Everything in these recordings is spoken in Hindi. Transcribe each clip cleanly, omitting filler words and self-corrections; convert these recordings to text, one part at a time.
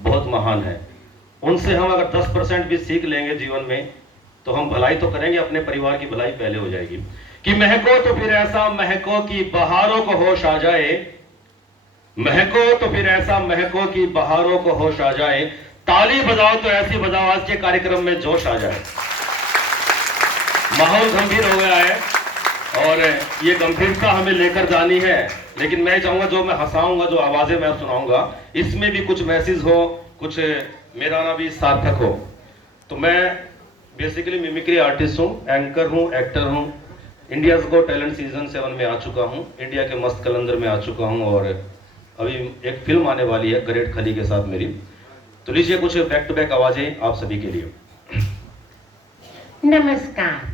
बहुत महान है। उनसे हम अगर 10% भी सीख लेंगे जीवन में तो हम भलाई तो करेंगे, अपने परिवार की भलाई पहले हो जाएगी। कि महको तो फिर ऐसा महको कि बहारों को होश आ जाए, महको तो फिर ऐसा महको कि बहारों को होश आ जाए, ताली बजाओ तो ऐसी बजाओ आज के कार्यक्रम में जोश आ जाए। माहौल गंभीर हो गया है और ये गंभीरता हमें लेकर जानी है, लेकिन मैं चाहूंगा जो मैं हंसाऊंगा, जो आवाजें मैं सुनाऊंगा, इसमें भी कुछ मैसेज हो, कुछ मेरा ना भी सार्थक हो। तो मैं बेसिकली मिमिक्री आर्टिस्ट हूँ, एंकर हूँ, एक्टर हूँ। इंडियाज गो टैलेंट सीजन 7 में आ चुका हूँ, इंडिया के मस्त कलंदर में आ चुका हूँ और अभी एक फिल्म आने वाली है ग्रेट खली के साथ मेरी। तो लीजिए कुछ बैक टू बैक आवाजें आप सभी के लिए। नमस्कार।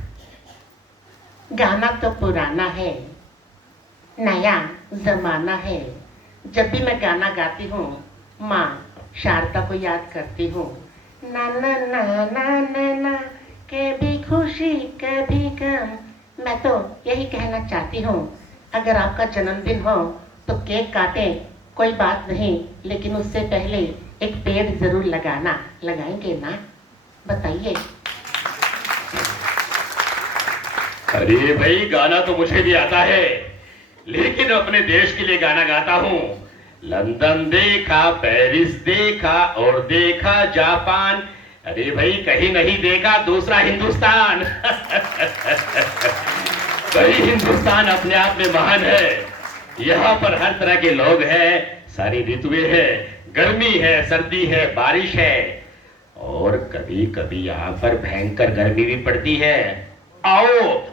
गाना तो पुराना है, नया जमाना है। जब भी मैं गाना गाती हूँ माँ शारदा को याद करती हूँ। ना ना ना ना ना ना, कभी खुशी कभी गम। मैं तो यही कहना चाहती हूँ, अगर आपका जन्मदिन हो तो केक काटें, कोई बात नहीं, लेकिन उससे पहले एक पेड़ जरूर लगाना। लगाएंगे ना? बताइए। अरे भाई, गाना तो मुझे भी आता है, लेकिन अपने देश के लिए गाना गाता हूँ। लंदन देखा, पेरिस देखा और देखा जापान, अरे भाई कहीं नहीं देखा दूसरा हिंदुस्तान। भाई हिंदुस्तान अपने आप में महान है। यहाँ पर हर तरह के लोग हैं, सारी ऋतुएं हैं, गर्मी है, सर्दी है, बारिश है और कभी कभी यहाँ पर भयंकर गर्मी भी पड़ती है। आओ,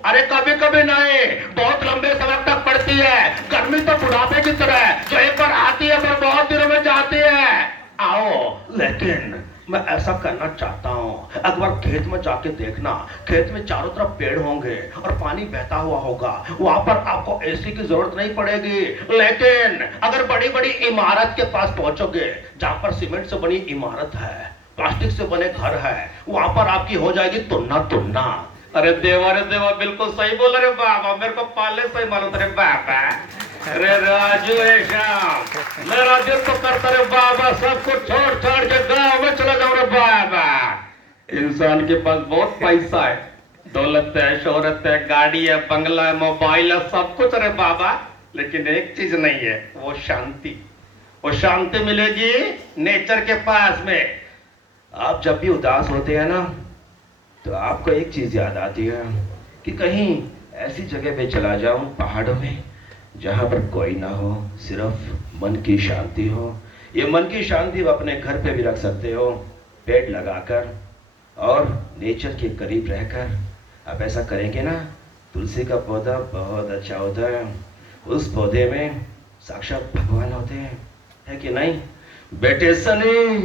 अरे कभी कभी नहीं, बहुत लंबे समय तक पड़ती है। गर्मी तो बुढ़ापे की तरह है, जो एक बार आती है पर बहुत दिनों में जाती है। आओ, लेकिन मैं ऐसा करना चाहता हूँ, एक बार खेत में जाके देखना, खेत में चारों तरफ पेड़ होंगे और पानी बहता हुआ होगा, वहां पर आपको एसी की जरूरत नहीं पड़ेगी। लेकिन अगर बड़ी बड़ी इमारत के पास पहुंचोगे, जहां पर सीमेंट से बनी इमारत है, प्लास्टिक से बने घर है, वहां पर आपकी हो जाएगी तुन्ना तुन्ना। अरे देवा बिल्कुल सही बोला रे बाबा, मेरे को पहले से ही मालूम था रे बाबा। अरे राजू है श्याम, मेरा दिल तो करता रे बाबा सब कुछ छोड़ छाड़ के गाँव में चला जाऊं रे बाबा। इंसान के पास बहुत पैसा है, दौलत है, शोहरत है, गाड़ी है, बंगला है, मोबाइल है, सब कुछ रे बाबा, लेकिन एक चीज नहीं है, वो शांति। वो शांति मिलेगी नेचर के पास में। आप जब भी उदास होते हैं ना, तो आपको एक चीज याद आती है कि कहीं ऐसी जगह पे चला जाऊं, पहाड़ों में, जहां पर कोई ना हो, सिर्फ मन की शांति हो। ये मन की शांति आप अपने घर पे भी रख सकते हो, पेड़ लगाकर और नेचर के करीब रहकर। आप ऐसा करेंगे ना, तुलसी का पौधा बहुत अच्छा होता है, उस पौधे में साक्षात भगवान होते हैं, है कि नहीं? बेटे सनी,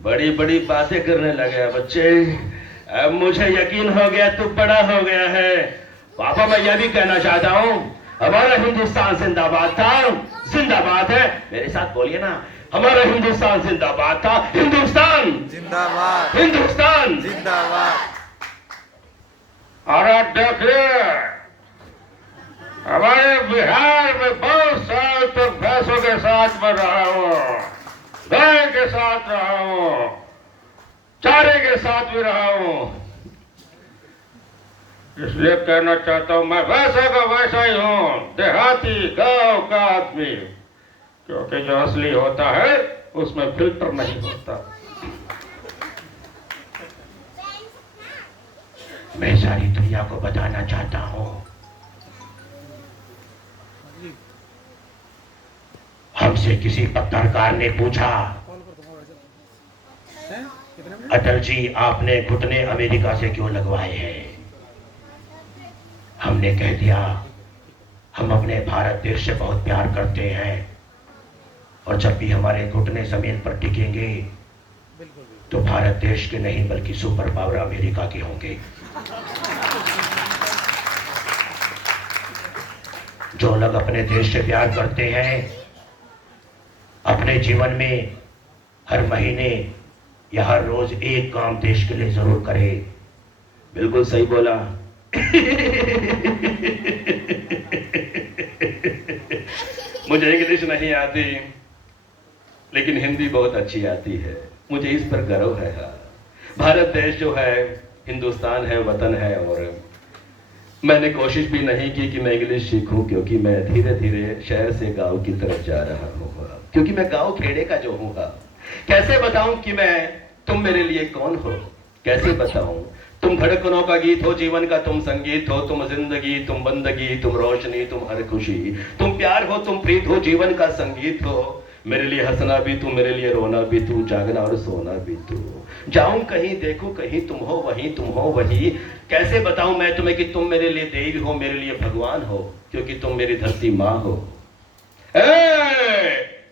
बड़ी बड़ी बातें करने लगे बच्चे, अब मुझे यकीन हो गया तू बड़ा हो गया है। पापा मैं यह भी कहना चाहता हूँ, हमारा हिंदुस्तान जिंदाबाद था, जिंदाबाद है। मेरे साथ बोलिए ना, हमारा हिंदुस्तान जिंदाबाद था, हिंदुस्तान जिंदाबाद, हिंदुस्तान जिंदाबाद। और देखिए, हमारे बिहार में बहुत साल तक भैंसों के साथ में रहा हूँ, गाय के साथ रहा हूँ, चारे के साथ भी रहा हूं, इसलिए कहना चाहता हूं मैं वैसा का वैसा ही हूं, देहाती गांव का आदमी। क्योंकि जो असली होता है उसमें फिल्टर नहीं होता। मैं सारी दुनिया को बताना चाहता हूं, हमसे किसी पत्रकार ने पूछा, अटल जी आपने घुटने अमेरिका से क्यों लगवाए हैं? हमने कह दिया, हम अपने भारत देश से बहुत प्यार करते हैं और जब भी हमारे घुटने जमीन पर टिकेंगे तो भारत देश के नहीं बल्कि सुपर पावर अमेरिका के होंगे। जो लोग अपने देश से प्यार करते हैं, अपने जीवन में हर महीने या हर रोज एक काम देश के लिए जरूर करे। बिल्कुल सही बोला। मुझे इंग्लिश नहीं आती, लेकिन हिंदी बहुत अच्छी आती है, मुझे इस पर गर्व है। हाँ, भारत देश जो है, हिंदुस्तान है, वतन है, और मैंने कोशिश भी नहीं की कि मैं इंग्लिश सीखूं, क्योंकि मैं धीरे धीरे शहर से गांव की तरफ जा रहा हूँ। क्योंकि मैं गांव खेड़े का जो हूँ। कैसे बताऊं कि तुम मेरे लिए कौन हो, कैसे बताऊं? तुम धड़कनों का गीत हो, जीवन का तुम संगीत हो, तुम जिंदगी, तुम बंदगी, तुम रोशनी, तुम हर खुशी, तुम प्यार हो, तुम प्रीत हो, जीवन का संगीत हो। मेरे लिए हंसना भी तू, मेरे लिए रोना भी तू, जागना और सोना भी तू। जाऊं कहीं, देखूं कहीं, तुम हो वहीं, तुम हो वहीं। कैसे बताऊं मैं तुम्हें कि तुम मेरे लिए देवी हो, मेरे लिए भगवान हो, क्योंकि तुम मेरी धरती माँ हो।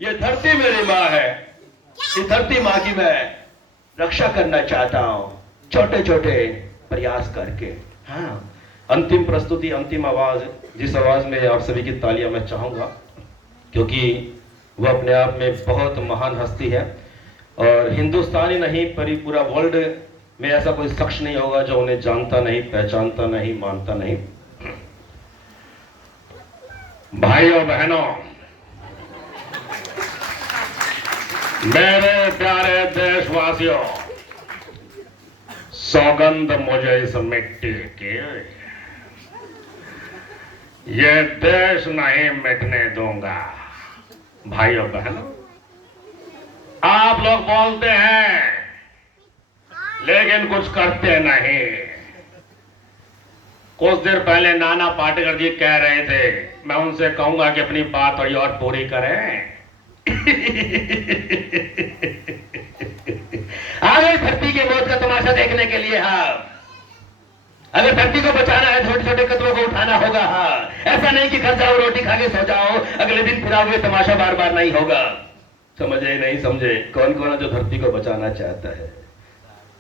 ये धरती मेरी माँ है, इस धरती माँ की मैं रक्षा करना चाहता हूं, छोटे छोटे प्रयास करके। हाँ, अंतिम प्रस्तुति, अंतिम आवाज, जिस आवाज में आप सभी की तालियां मैं चाहूंगा, क्योंकि वो अपने आप में बहुत महान हस्ती है, और हिंदुस्तान ही नहीं पूरा वर्ल्ड में ऐसा कोई शख्स नहीं होगा जो उन्हें जानता नहीं, पहचानता नहीं, मानता नहीं। भाइयों बहनों, मेरे प्यारे देशवासियों, सौगंध मुझे इस मिट्टी की, ये देश नहीं मिटने दूंगा। भाइयों बहनों, आप लोग बोलते हैं लेकिन कुछ करते नहीं। कुछ देर पहले नाना पाटेकर जी कह रहे थे, मैं उनसे कहूंगा कि अपनी बात थोड़ी और पूरी करें। आ गए धरती की मौत का तमाशा देखने के लिए। हाँ, अगर धरती को बचाना है, छोटे छोटे कदमों को उठाना होगा। हाँ, ऐसा नहीं कि घर जाओ, रोटी खा के सो जाओ, अगले दिन फिर आओगे, तमाशा बार बार नहीं होगा। समझे नहीं समझे? कौन कौन है जो धरती को बचाना चाहता है?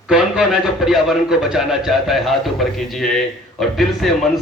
कौन कौन है जो पर्यावरण को बचाना चाहता है? हाथ ऊपर कीजिए और दिल से, मन से